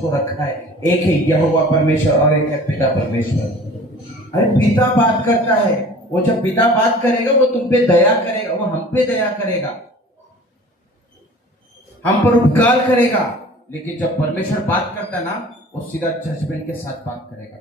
उसको रखा है। एक है यहोवा परमेश्वर और एक है पिता परमेश्वर। अरे पिता बात करता है, वो जब पिता बात करेगा वो तुम पे दया करेगा, वो हम पे दया करेगा, हम पर उपकार करेगा। लेकिन जब परमेश्वर बात करता है ना, वो सीधा जजमेंट के साथ बात करेगा,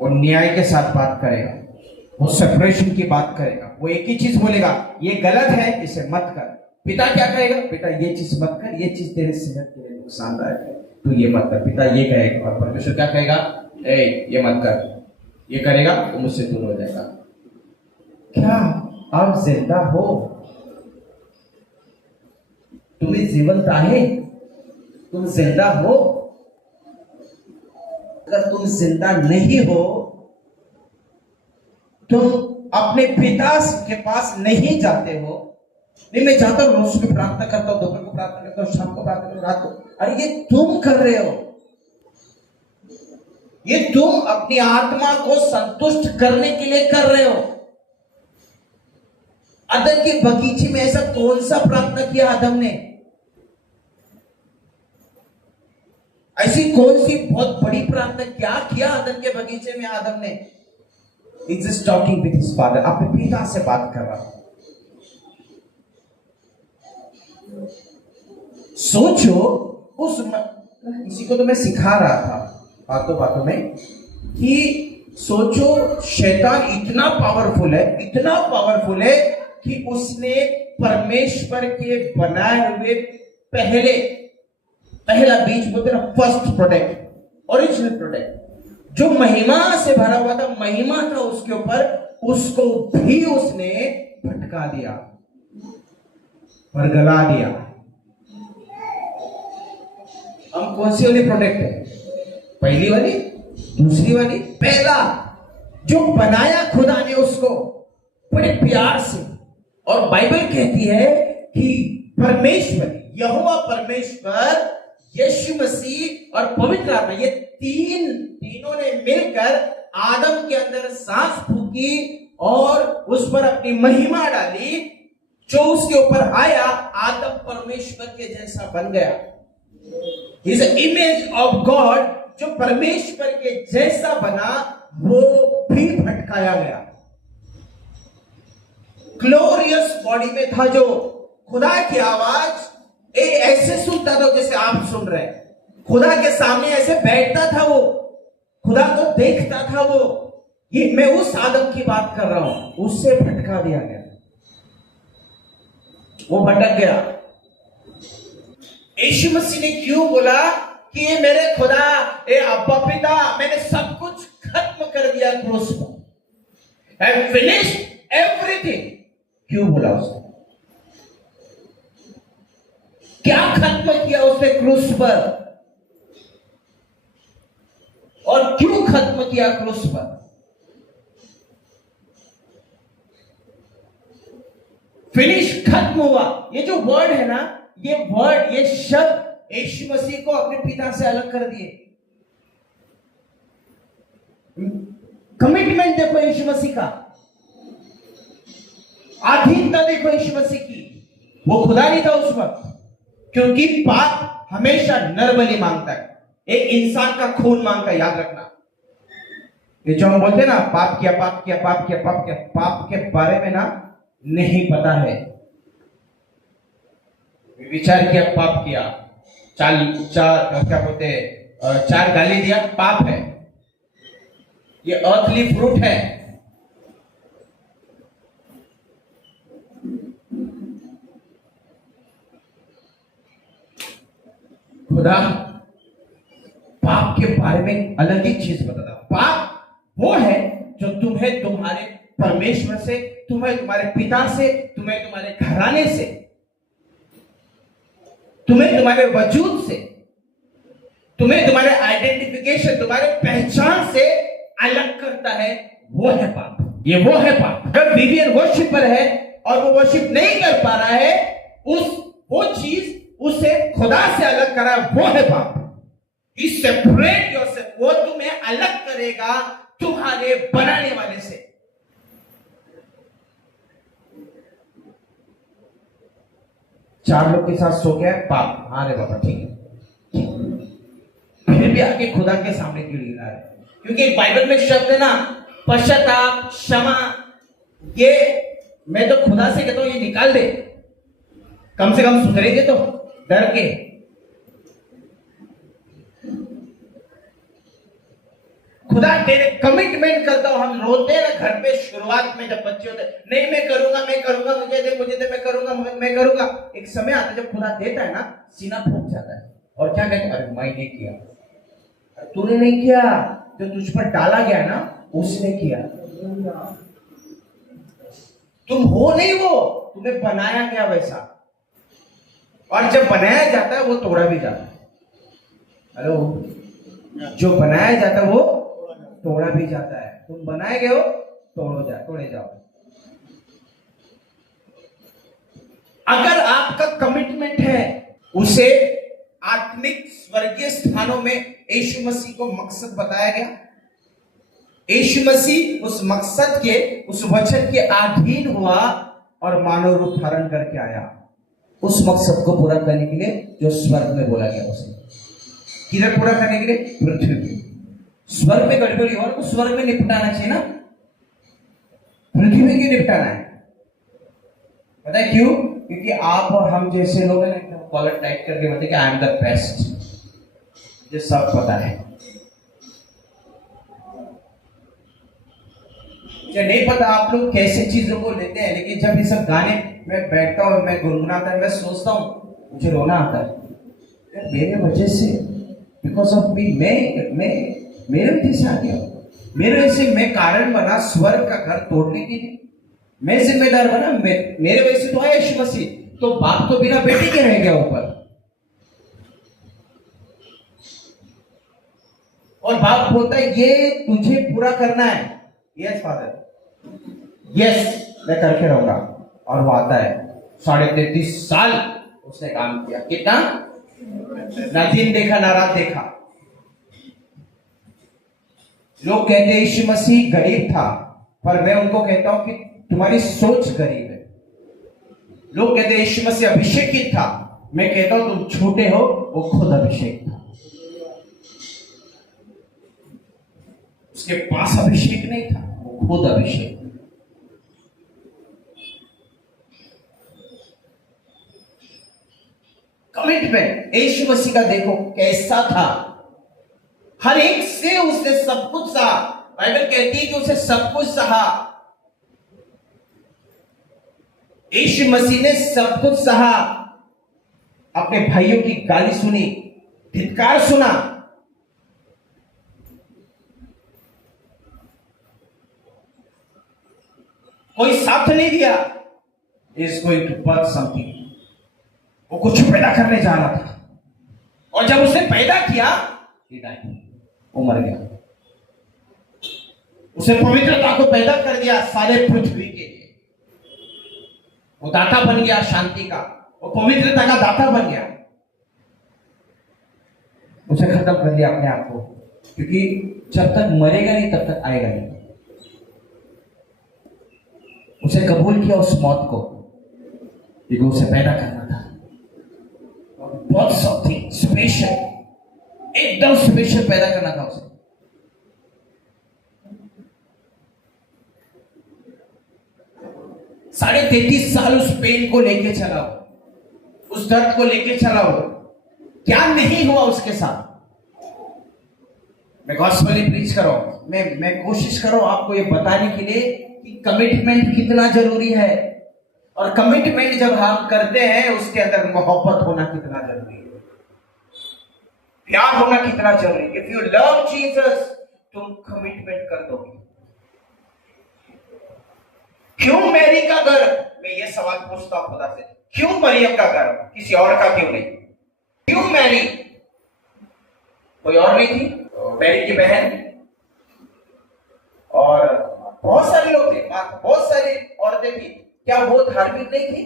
वो न्याय के साथ बात करेगा, वो सेपरेशन की बात करेगा। वो एक ही चीज बोलेगा, ये गलत है, इसे मत कर। पिता क्या कहेगा? बेटा ये चीज मत कर, ये चीज तेरे सेहत के लिए नुकसानदायक है, तू ये मत कर। पिता ये कहेगा और परमेश्वर क्या कहेगा? ये मत कर, ये करेगा तो मुझसे दूर हो जाएगा। क्या आप जिंदा हो? तुम्ही जिवंत आहे? तुम जिंदा हो? अगर तुम जिंदा नहीं हो, तुम अपने पिता के पास नहीं जाते हो। नहीं, मैं जाता हूं, रोज में प्रार्थना करता हूं, दोपहर को प्रार्थना करता हूं, शाम को प्रार्थना करता हूं, रात को। अरे ये तुम कर रहे हो, ये तुम अपनी आत्मा को संतुष्ट करने के लिए कर रहे हो। अदन के बगीचे में ऐसा कौन सा प्रार्थना किया आदम ने? ऐसी कौन सी बहुत बड़ी प्रार्थना क्या किया अदन के बगीचे में आदम ने? He's just talking with his father, अपने पिता से बात कर रहा है। सोचो, उस किसी को तो मैं सिखा रहा था बातों बातों में कि सोचो शैतान इतना पावरफुल है, इतना पावरफुल है कि उसने परमेश्वर के बनाए हुए पहला बीज बोलते ना, फर्स्ट प्रोडक्ट, ओरिजिनल प्रोडक्ट, जो महिमा से भरा हुआ था, महिमा था उसके ऊपर, उसको भी उसने भटका दिया और गला दिया। हम कौन सी वाली प्रोडक्ट है? पहली वाली, दूसरी वाली? पहला जो बनाया खुदा ने उसको बड़े प्यार से। और बाइबल कहती है कि परमेश्वर, यहोवा परमेश्वर, यीशु मसीह और पवित्र आत्मा, ये तीनों ने मिलकर आदम के अंदर सांस फूकी और उस पर अपनी महिमा डाली। जो उसके ऊपर आया, आदम परमेश्वर के जैसा बन गया। He's an image of God, जो परमेश्वर के जैसा बना, वो भी भटकाया गया। ग्लोरियस बॉडी में था, जो खुदा की आवाज ऐसे सुनता था जैसे आप सुन रहे हैं। खुदा के सामने ऐसे बैठता था, वो खुदा को देखता था। वो ये मैं उस आदम की बात कर रहा हूं, उससे भटका दिया गया, वो भटक गया। यीशु मसीह ने क्यों बोला कि ये मेरे खुदा, ए अब्बा पिता, मैंने सब कुछ खत्म कर दिया क्रूस पर, आई फिनिश्ड एवरीथिंग। क्यों बोला उसने? क्या खत्म किया उसने क्रूस पर? और क्यों खत्म किया क्रूस पर? फिनिश, खत्म हुआ। ये जो वर्ड है ना, ये वर्ड, ये शब्द यीशु मसीह को अपने पिता से अलग कर दिए। कमिटमेंट देखो यीशु मसीह का, अधीनता देखो यीशु मसीह की। वो खुदा नहीं था उस वक्त, क्योंकि पाप हमेशा नरबली मांगता है, एक इंसान का खून मांगता है। याद रखना, ये जो हम बोलते हैं ना, पाप किया, पाप किया, पाप किया, पाप किया, पाप के बारे में ना नहीं पता है। विचार किया, पाप किया, चार क्या बोलते हैं, 4 गाली दिया, पाप है। ये अर्थली फ्रूट है। खुदा पाप के बारे में अलग ही चीज बताता। पाप वो है जो तुम्हें तुम्हारे परमेश्वर से, तुम्हें तुम्हारे पिता से, तुम्हें तुम्हारे घराने से, तुम्हें तुम्हारे वजूद से, तुम्हें तुम्हारे आइडेंटिफिकेशन, तुम्हारे पहचान से अलग करता है। वो है पाप। ये वो है पाप। अगर विवियन वर्शिपर है और वो वर्शिप नहीं कर पा रहा है, वो चीज उसे खुदा से अलग करा, वो है पाप। ही सेपरेट योरसेल्फ, वो तुम्हें अलग करेगा तुम्हारे बनाने वाले से। चार लोग के साथ सो गया, पाप। हाँ रे बाबा, ठीक है। भी आके खुदा के सामने क्यों गिरा है? क्योंकि बाइबल में शब्द है ना, पश्चाताप, क्षमा, ये मैं तो खुदा से कहता हूं ये निकाल दे, कम से कम सुधरेंगे तो डर के। खुदा तेरे कमिटमेंट करता हूं। हम रोते हैं ना घर पे शुरुआत में जब बच्चे होते, नहीं मैं करूंगा, मुझे दे, मैं करूंगा। एक समय आता है जब खुदा देता है ना, सीना फूक जाता है और क्या कहते हैं, अरे मैंने किया, तूने नहीं किया, जो तुझ पर डाला गया ना उसने किया। तुम हो नहीं, वो तुम्हें बनाया गया वैसा, और जब बनाया जाता है वो तोड़ा भी जाता है। हेलो, जो बनाया जाता है वो तोड़ा भी जाता है। तुम बनाए गए हो, तोड़े जाओ। अगर आपका कमिटमेंट है, उसे आत्मिक स्वर्गीय स्थानों में यीशु मसीह को मकसद बताया गया। यीशु मसीह उस मकसद के, उस वचन के अधीन हुआ और मानव रूप धारण करके आया, उस मकसद को पूरा करने के लिए जो स्वर्ग में बोला गया उसने। किधर पूरा करने के लिए? पृथ्वी पे। स्वर्ग में गड़बड़ी हो तो स्वर्ग में निपटाना चाहिए ना, पृथ्वी में क्यों निपटाना है? पता है क्यों? क्योंकि आप और हम जैसे लोग हैं ना, कॉलर टाइप करके बोलते कि आई एम द बेस्ट, ये सब पता है। मुझे नहीं पता आप लोग कैसे चीजों को लेते हैं, लेकिन जब ये सब गाने में बैठता हूं, मैं गुनगुनाता हूं, मैं सोचता हूं, मुझे रोना आता है। मेरे वजह से, बिकॉज ऑफ मी, मैं मेरे वजह से आ गया, मेरे वजह से मैं कारण बना स्वर्ग का घर तोड़ने के लिए, मैं जिम्मेदार बना, मेरे वजह से तो आया यीशु मसीह। तो बाप तो बिना बेटी के रह गया ऊपर, और बाप बोलता है ये तुझे पूरा करना है। यस फादर, यस मैं करके रहूंगा। और वो आता है, 33.5 साल उसने काम किया। कितना? ना दिन देखा ना रात देखा। लोग कहते हैं यीशु मसीह गरीब था, पर मैं उनको कहता हूं कि तुम्हारी सोच गरीब है। लोग कहते हैं यीशु मसीह अभिषेकित था, मैं कहता हूं तुम छोटे हो, वो खुद अभिषेक था। उसके पास अभिषेक नहीं था, वो खुद अभिषेक। कमिटमेंट यीशु मसीह का देखो कैसा था, हर एक से उसने सब कुछ सहा। बाइबल कहती है कि उसे सब कुछ सहा। यीशु मसीह ने सब कुछ सहा। अपने भाइयों की गाली सुनी, धिक्कार सुना, कोई साथ नहीं दिया। Is going to birth something. वो कुछ पैदा करने जा रहा था, और जब उसने पैदा किया, वो मर गया। उसे पवित्रता को पैदा कर दिया सारे पृथ्वी के लिए। वो दाता बन गया शांति का, वो पवित्रता का दाता बन गया। उसे खत्म कर दिया अपने आप को, क्योंकि जब तक मरेगा नहीं तब तक आएगा नहीं। उसे कबूल किया उस मौत को, क्योंकि उसे पैदा करना था। बहुत समथिंग स्पेशल, एकदम स्पेशल पैदा करना था उसे। 33.5 साल उस पेन को लेके चला, उस दर्द को लेके चला। क्या नहीं हुआ उसके साथ? मैं गॉस्पेल प्रीच कर रहा हूं, मैं कोशिश कर रहा हूं आपको ये बताने के लिए कि कमिटमेंट कितना जरूरी है, और कमिटमेंट जब हम करते हैं उसके अंदर मोहब्बत होना कितना जरूरी है, प्यार होना कितना जरूरी है। इफ यू लव जीसस, तुम कमिटमेंट कर दोगे। क्यों मैरी का गर्भ? मैं ये सवाल पूछता हूं खुदा से, क्यों मरियम का गर्भ, किसी और का क्यों नहीं? क्यों मैरी? कोई और नहीं थी? मैरी की बहन और बहुत सारे लोग थे, बहुत सारी औरतें थी। क्या वो धार्मिक नहीं थी?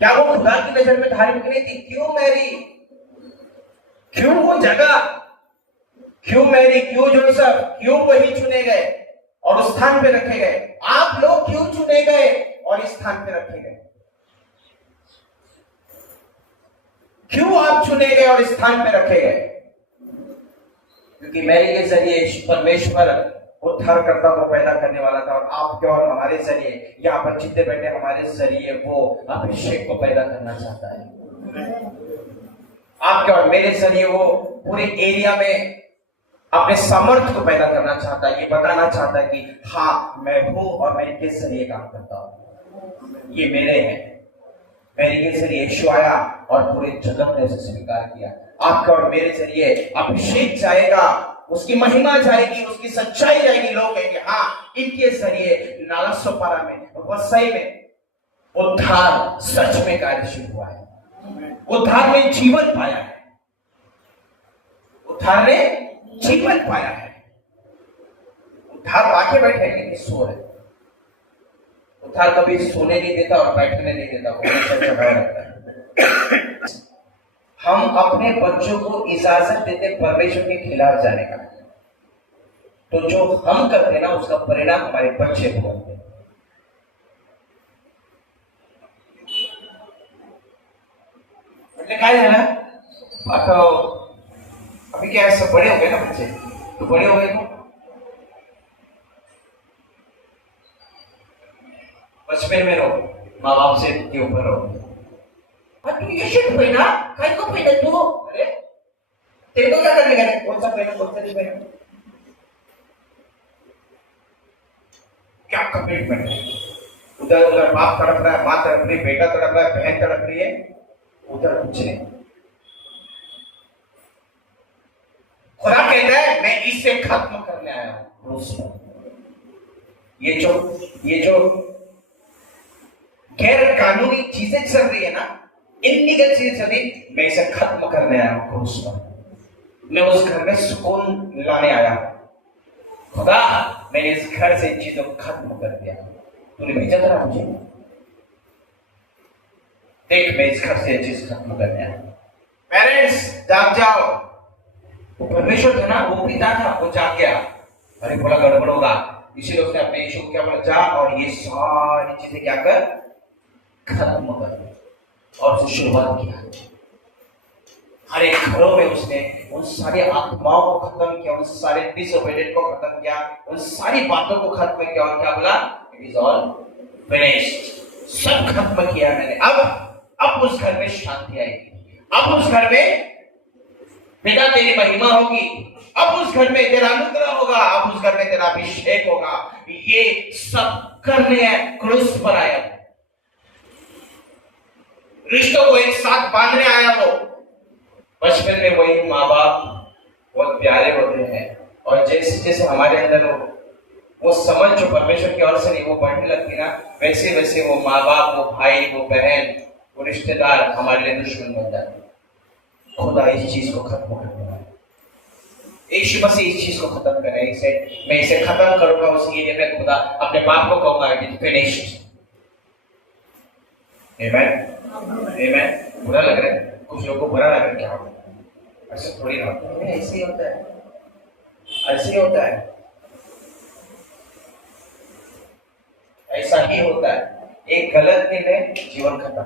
क्या वो खुदा की नजर में धार्मिक नहीं थी? क्यों मैरी? क्यों वो जगह? क्यों मैरी? क्यों जोसेफ? क्यों वही चुने गए और उस स्थान पे रखे गए? आप लोग क्यों चुने गए और इस स्थान पे रखे गए? क्यों आप चुने गए और स्थान पे रखे गए? क्योंकि मैरी के जरिए परमेश्वर उद्धारकर्ता को पैदा करने वाला था, और आपके और हमारे जरिए, यहाँ पर जितने बैठे हमारे जरिए वो अभिषेक को पैदा करना चाहता है। आपके और मेरे जरिए वो पूरे एरिया में अपने सामर्थ्य को पैदा करना चाहता है। ये बताना चाहता है कि हाँ, मैं हूं और मैं इनके जरिए काम करता हूं, ये मेरे हैं। मैरी के जरिए यीशु आया और पूरे जगत ने उसे स्वीकार किया। आपका और मेरे जरिए अभिषेक जाएगा, उसकी महिमा जाएगी, उसकी सच्चाई जाएगी। लोग कहेंगे हाँ, इनके जरिए नालासोपारा में, वसई में उद्धार सच में कार्यशील हुआ है, उद्धार में जीवन पाया है, उद्धार ने जीवन पाया है। उद्धार आके बैठे लेकिन सो है। उद्धार कभी सोने नहीं देता और बैठने नहीं देता, वो हमेशा जगा रहता है। हम अपने बच्चों को इजाजत देते परमेश्वर के खिलाफ जाने का, तो जो हम करते ना उसका परिणाम हमारे बच्चे भुगतते हैं। लिखा है ना, तो अभी क्या है, सब बड़े हो गए ना बच्चे, तो बड़े हो गए तो बचपन में रहो, माँ बाप से के ऊपर रहो। तू ये शर्ट पहना, कहीं को पहना तू? अरे तेरे को क्या करने का? कौन सा पहना, कौन सा नहीं पहना? क्या कमिटमेंट है? उधर उधर बाप तड़प रहा है, माँ तड़प रही है, बेटा तड़प रहा है, बहन तड़प रही है, उधर कुछ नहीं। खुदा कहता है मैं इसे खत्म करने आया हूं। ये जो गैर कानूनी चीजें चल रही है ना, इनलीगल चीजें चल रही, मैं इसे खत्म करने आया हूं क्रूस पर। मैं उस घर में सुकून लाने आया हूं। खुदा, मैंने इस घर से चीजों को खत्म कर दिया। तूने भेजा था मुझे, देख मैं इस घर से चीज खत्म करने आया। पेरेंट्स जाग जाओ। वो परमेश्वर था ना, वो पिता था, वो जाग गया। अरे बोला गड़बड़ होगा, इसीलिए उसने अपने यीशु को क्या बोला, जा और ये सारी चीजें क्या कर, खत्म कर। और उसने शुरुआत किया। हर एक घरों में उसने उन सारी आत्माओं को खत्म किया, उन सारे डिसोबीडिएंट को खत्म किया, उन सारी बातों को खत्म किया, और क्या बोला, इट इज ऑल फिनिश्ड। सब खत्म किया मैंने। अब उस घर में शांति आएगी, अब उस घर में पिता तेरी महिमा होगी, अब उस घर में तेरा अनुग्रह होगा, अब उस घर में तेरा अभिषेक होगा। ये सब करने क्रूस पर आया, रिश्तों को एक साथ बांधने आया। वो बचपन में वही माँ बाप बहुत प्यारे होते हैं, और जैसे जैसे हमारे अंदर वो समझ जो परमेश्वर की ओर से नहीं वो बढ़ने लगती ना, वैसे वैसे वो माँ बाप, वो भाई, वो बहन, वो रिश्तेदार हमारे लिए दुश्मन बन जाते। खुदा इस चीज को खत्म करने वाला, यीशु मसीह इस चीज को खत्म करे। इसे मैं इसे खत्म करूंगा, उसी लिए मैं खुदा अपने बाप को कहूंगा इट इज फिनिश्ड। आमेन आमेन। बुरा लग रहा है कुछ लोगों को, बुरा लग रहा है, क्या होगा? ऐसे थोड़ी ना होता है, ऐसे ही होता है, ऐसे ही होता है, ऐसा ही होता है। एक गलत निर्णय, जीवन खत्म।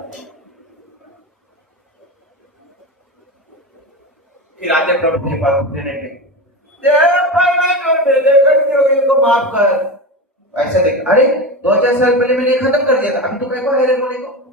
फिर आते प्रभु के पास देने के, इनको माफ कर। ऐसा देख, अरे 2000 साल पहले मैंने खत्म कर दिया था, अभी तो मैं को है रोने को।